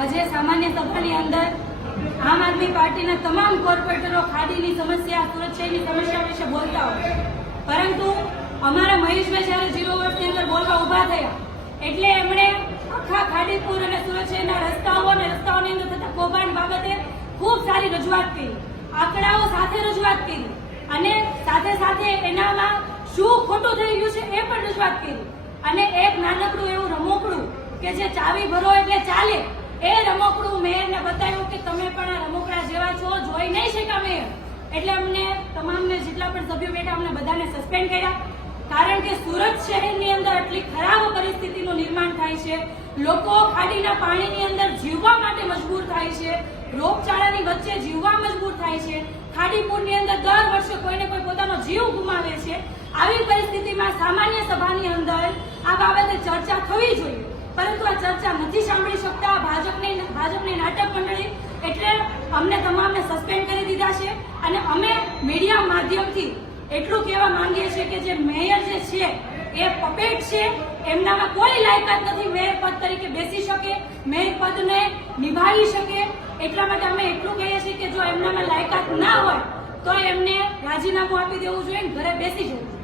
આજે સામાન્ય સભાની અંદર આમ આદમી પાર્ટીના તમામ કોર્પોરેટરો ખાડીની સમસ્યા, સુરત શહેરની સમસ્યા વિશે બોલતા હોય, પરંતુ અમારા મહેશભાઈ જ્યારે 0 વર્ષની અંદર બોલવા ઉભા થયા એટલે એમણે આખા ખાડીપુર અને સુરત શહેરના રસ્તાઓ અને રસ્તાઓની અંદર થતા કૌભાંડ બાબતે ખૂબ સારી રજૂઆત કરી, આંકડાઓ સાથે રજૂઆત કરી અને સાથે સાથે એનામાં શું ખોટું થઈ ગયું છે એ પણ રજૂઆત કરી અને એક નાનકડું એવું રમકડું કે જે ચાવી ભરો એટલે ચાલે એ રમકડું મેયરને બતાવ્યું કે તમે પણ આ રમકડા જેવા છો, જોઈ નહીં શક્યા મેયર. એટલે અમને તમામને જેટલા પણ સભ્યો બેઠા અમને બધાને સસ્પેન્ડ કર્યા, કારણ કે સુરત શહેરની અંદર આટલી ખરાબ પરિસ્થિતિનું નિર્માણ થાય છે, લોકો ખાડીના પાણીની અંદર જીવવા માટે મજબૂર થાય છે, રોગચાળાની વચ્ચે જીવવા મજબૂર થાય છે, ખાડીપુરની અંદર દર વર્ષે કોઈને કોઈ પોતાનો જીવ ગુમાવે છે. આવી પરિસ્થિતિમાં સામાન્ય સભાની અંદર આ બાબતે ચર્ચા થવી જોઈએ, પરંતુ આ ચર્ચા નથી સાંભળી શકતા ભાજપની નાટક મંડળી. એટલે અમને તમામને સસ્પેન્ડ કરી દીધા છે અને અમે મીડિયા માધ્યમથી એટલું કહેવા માંગીએ છીએ કે જે મેયર જે છે એ પપેટ છે, એમનામાં કોઈ લાયકાત નથી મેયર પદ તરીકે બેસી શકે, મેયર પદને નિભાવી શકે. એટલા માટે અમે એટલું કહીએ છીએ કે જો એમનામાં લાયકાત ના હોય તો એમને રાજીનામું આપી દેવું જોઈએ, ઘરે બેસી જવું જોઈએ.